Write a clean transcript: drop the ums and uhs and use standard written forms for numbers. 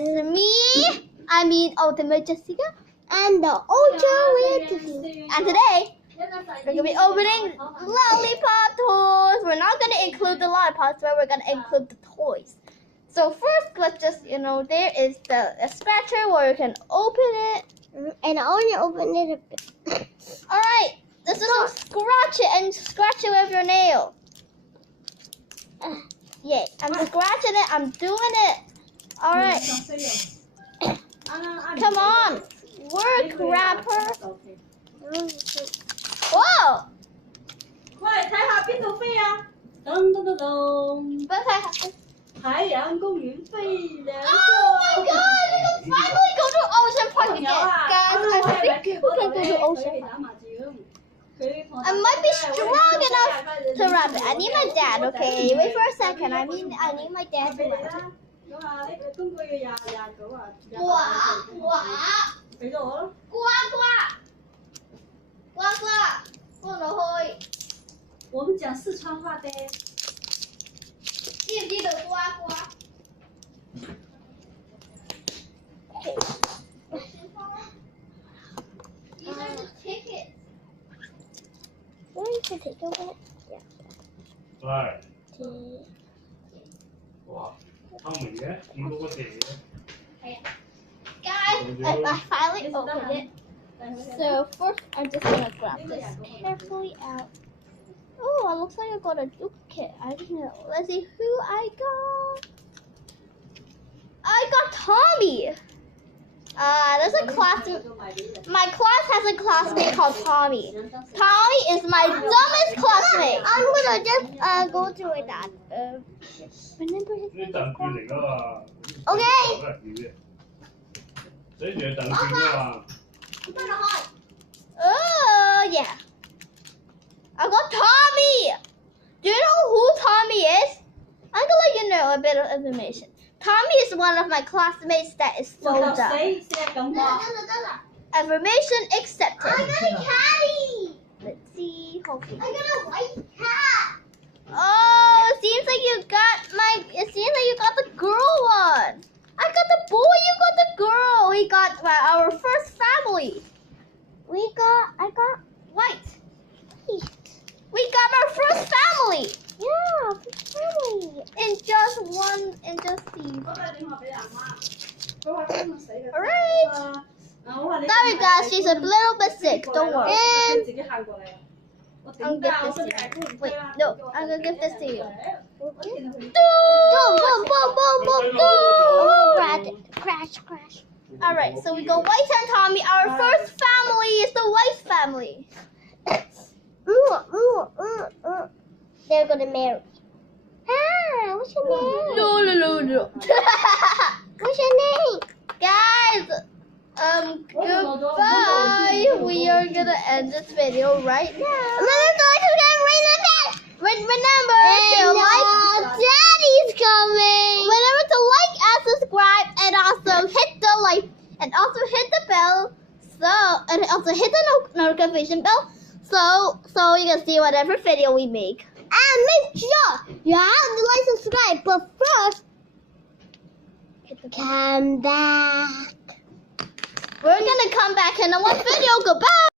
it's me. I mean Ultimate Jessica. And the Ultra Rare Tiffany. And today, we're going to be opening lollipop toys. We're not going to include the lollipops, but we're going to include the toys. So first, let's just, there is the scratcher where you can open it. And I only open it a bit. Alright, this is a scratch it and scratch it with your nail. Yay, I'm scratching it, I'm doing it. Alright. Come on. Work, rapper. Whoa! 喂，睇下邊度飛啊！噔噔噔噔，不太好。海洋公園飛兩個。Oh my god! We can finally go to Ocean Park again, guys. I think we can go to Ocean Park. I might be strong enough to wrap it. I need my dad, okay? Wait for a second. I need my dad to wrap it. 咁啊，呢個今個月廿九啊。呱！俾咗我咯。呱！不能去。我們講四川話的。知唔知道呱？ These are the tickets. Where you can take over it? Yeah. 係。哇，透明嘅，咁多個字嘅。Guys, I finally opened it. So first, I'm just gonna grab this carefully out. Oh, it looks like I got a duplicate. I don't know. Let's see who I got. I got Tommy. There's a class. My class has a classmate called Tommy. Tommy is my dumbest classmate. I'm gonna just go to my dad. Remember his 呢等券嚟㗎嘛。 Okay. 所以仲要等券㗎嘛。 Oh yeah. I got Tommy. Do you know who Tommy is? I'm gonna let you know a bit of information. Tommy is one of my classmates that is so dumb. 咁話。 Information accepted. I got a caddy. Let's see. Hopefully. I got a white cat. Oh, it seems like you got the girl one. I got the boy, you got the girl. We got our first family. I got White. We got our first family. yeah, family. In just these. 我打電話俾阿媽，佢話今日死嘅。 Alright. 我話你。 Sorry guys, she's a little bit sick. Don't worry. 佢自己行過嚟啊！ I'm gonna give this to you. Wait, no, I'm gonna give this to you. Boom, boom, boom, boom, boom, boom. Oh, crash. Alright, so we go White and Tommy. Our first family is the White family. They're gonna marry. Ah, what's your name? No. What's your name? Guys, goodbye. We are gonna end this video right now. Remember to like. Daddy's coming. Remember to like and subscribe, and also hit the like, and also hit the bell. And also hit the notification bell, so you can see whatever video we make. And make sure you have to like and subscribe. But first, come back. We're gonna come back in one video. Goodbye.